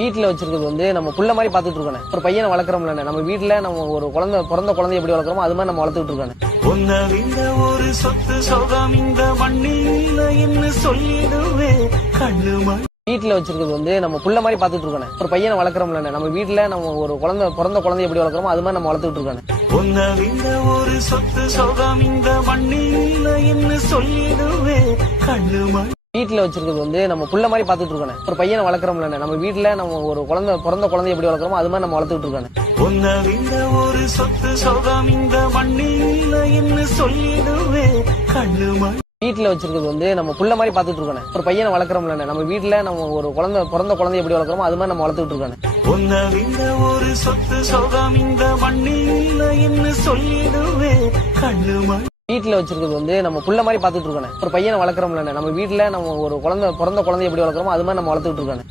வீட்டுல வச்சிருக்கிறது வந்து நம்ம புள்ள மாதிரி பாத்துட்டு இருக்கோம். ஒரு பையனை வளர்க்குறோம்ல, நம்ம வீட்டுல நம்ம ஒரு பிறந்த குழந்தை எப்படி வளர்க்குறோமோ அது மாதிரி நம்ம வளர்த்துட்டு இருக்கோம். ஒரு சொத்து சொகம் இந்த மண்ணில என்ன சொல்லிடுவே கண்ணுமா. வீட்டுல வச்சிருக்கிறது வந்து நம்ம புள்ள மாதிரி பாத்துட்டு இருக்கோம். ஒரு பையனை வளர்க்குறோம்ல, நம்ம வீட்டுல நம்ம ஒரு பிறந்த குழந்தை எப்படி வளர்க்குறோமோ அது மாதிரி நம்ம வளர்த்துட்டு இருக்கோம். ஒரு சொத்து சொகம் இந்த மண்ணில என்ன சொல்லிடுவே கண்ணுமா. வீட்டுல வச்சிருக்கிறது வந்து நம்ம புள்ள மாதிரி பாத்துட்டு இருக்கோம். ஒரு பையனை வளர்க்குறோம்ல, நம்ம வீட்டுல நம்ம ஒரு பிறந்த குழந்தை எப்படி வளர்க்குறோமோ அது மாதிரி நம்ம வளர்த்துட்டு இருக்கோம். ஒரு சொத்து சொகம் இந்த மண்ணில என்ன சொல்லிடுவே கண்ணுமா. வீட்டுல வச்சிருக்கிறது வந்து நம்ம புள்ள மாதிரி பாத்துட்டு இருக்கோம். ஒரு பையனை வளர்க்குறோம்ல, நம்ம வீட்டுல நம்ம ஒரு பிறந்த குழந்தை எப்படி வளர்க்குறோமோ அது மாதிரி நம்ம வளர்த்துட்டு இருக்கோம். ஒரு சொத்து சொகம் இந்த மண்ணில என்ன சொல்லிடுவே கண்ணுமா. வீட்டுல வச்சிருக்கிறது வந்து நம்ம புள்ள மாதிரி பாத்துட்டு இருக்கோம். ஒரு பையனை வளர்க்குறோம்ல, நம்ம வீட்டுல நம்ம ஒரு பிறந்த குழந்தை எப்படி வளர்க்குறோமோ அது மாதிரி நம்ம வளர்த்துட்டு இருக்கோம்.